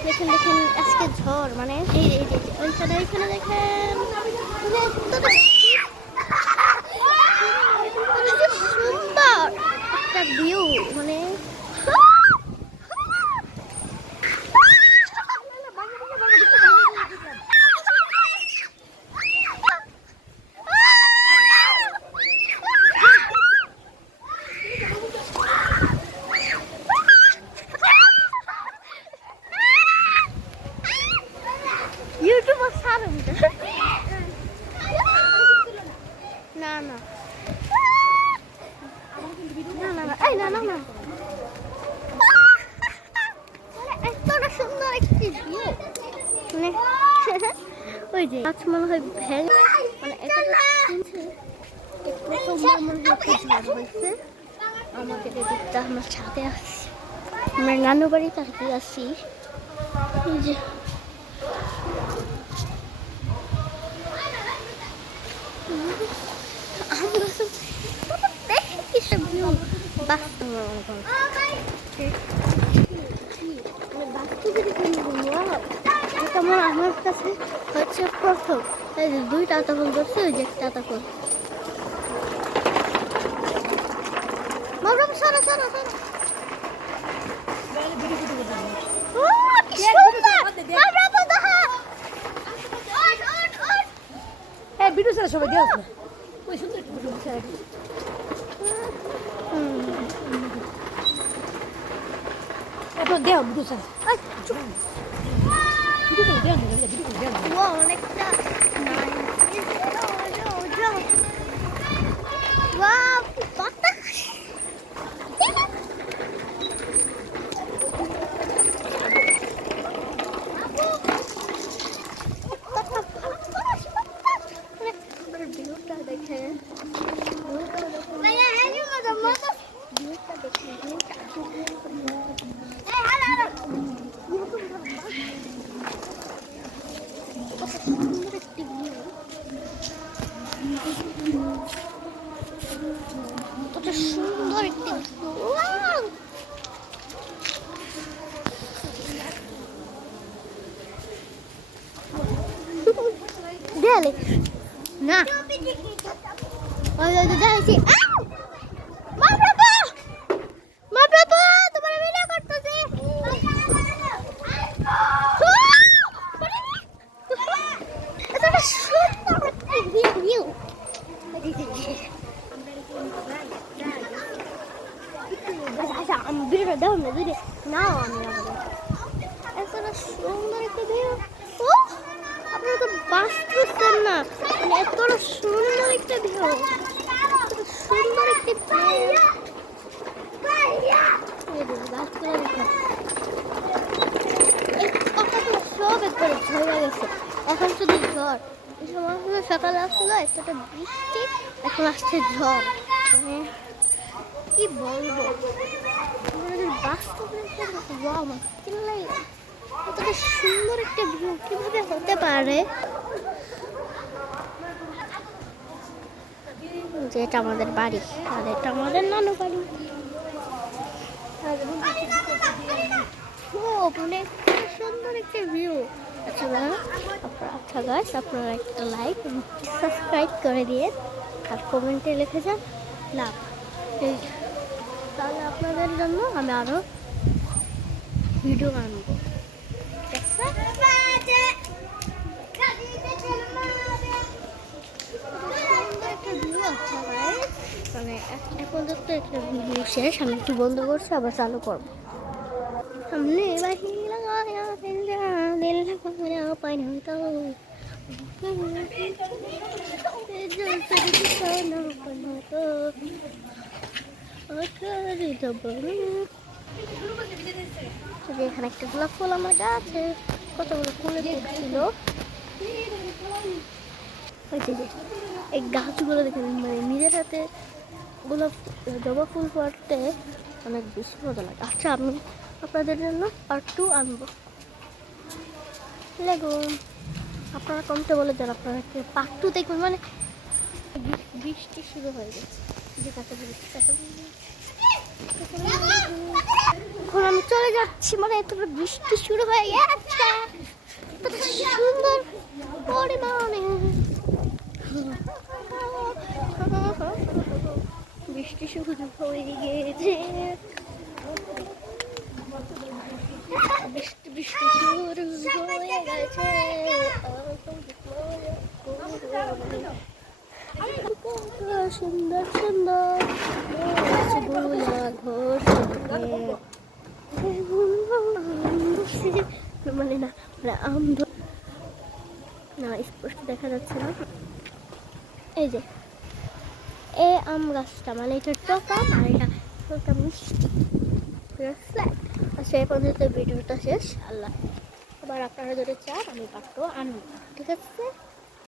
দেখেন দেখেন আজকে ঝড় মানে এই ওইখানে ওইখানে দেখেন মানে সুন্দর একটা ভিউ মানে ইউটিউবার ছাড়ুন না না না না এই না না না এতটা সুন্দর একটি ভিউ মানে ওই যে গাছ মনে হয় ভেঙে মানে এতটা শুনছে প্রথমবার মনে হয় ঝড় হয়েছে আমাদের এদিকটা আমরা ছাদে আসছি আমরা নানু বাড়ি তাকে আসি এই যে আমার কাছে হচ্ছে প্রথম দুইটা তখন ধরছে ওই যে একটা তখন ভিডিও ছাড়া সবাই দেওয়া ওই সুন্দর ভিডিও ছাড়া এখন দেওয়া ভিডিও ছাড়া অনেকটা দেখে সুন্দর একটি দেয়ালে না দেখাইছি ভিডিওটা দাও না যদি নাও আমি এতটা সুন্দর একটা ভিউ ও আপনারা তো বাঁচতেছেন না মানে এতটা সুন্দর একটা ভিউ সুন্দর একটি সব একবারে ঝরে গেছে এখন শুধু ঝড় এই সময় সকালে আসলো একটা বৃষ্টি এখন আসছে ঝড় মানে কি বলবো বাস্তব আমার এতটা সুন্দর একটা ভিউ কিভাবে হতে পারে যেটা আমাদের বাড়ি আর এটা আমাদের নানু বাড়ি মানে সুন্দর একটা ভিউ আচ্ছা গাইস আপনারা একটা লাইক এবং সাবস্ক্রাইব করে দিয়ে আর কমেন্টে লিখে যান লাভ তাহলে আপনাদের জন্য আমি আরো ভিডিও আনবো মানে এখন তো একটা ভিডিও শেষ আমি একটু বন্ধ করছি আবার চালু করবো সামনে এখানে একটা গোলাপ ফুল আমার গাছে কতগুলো ফুলে ছিল এই গাছগুলো দেখেন মানে নিজের হাতে গোলাপ জবা ফুল ফুটতে অনেক বেশি মজা লাগে আচ্ছা আমি আপনাদের জন্য পার্ট 2 আনবো লেগো আপনারা কমতে বলে দেন আপনারা পার্ট 2 দেখবেন মানে বৃষ্টি শুরু হয়ে গেছে যে কাছে বৃষ্টি এখন আমি চলে যাচ্ছি, মানে এতটা বৃষ্টি শুরু হয়ে গেছে, কত সুন্দর পরিমাণে বৃষ্টি শুরু হয়ে গেছে, বৃষ্টি বৃষ্টি শুরু হয়ে গেছে। সুন্দর সুন্দর মানে না, মানে আম না স্পষ্ট দেখা যাচ্ছে না। এই যে এই আম গাছটা, মানে এটা টক আম আর এটা হালকা মিষ্টি। সেই পর্যন্ত ভিডিওটা শেষ। আল্লাহ, আবার আপনারা যদি চান আমি পারতো আনবো, ঠিক আছে।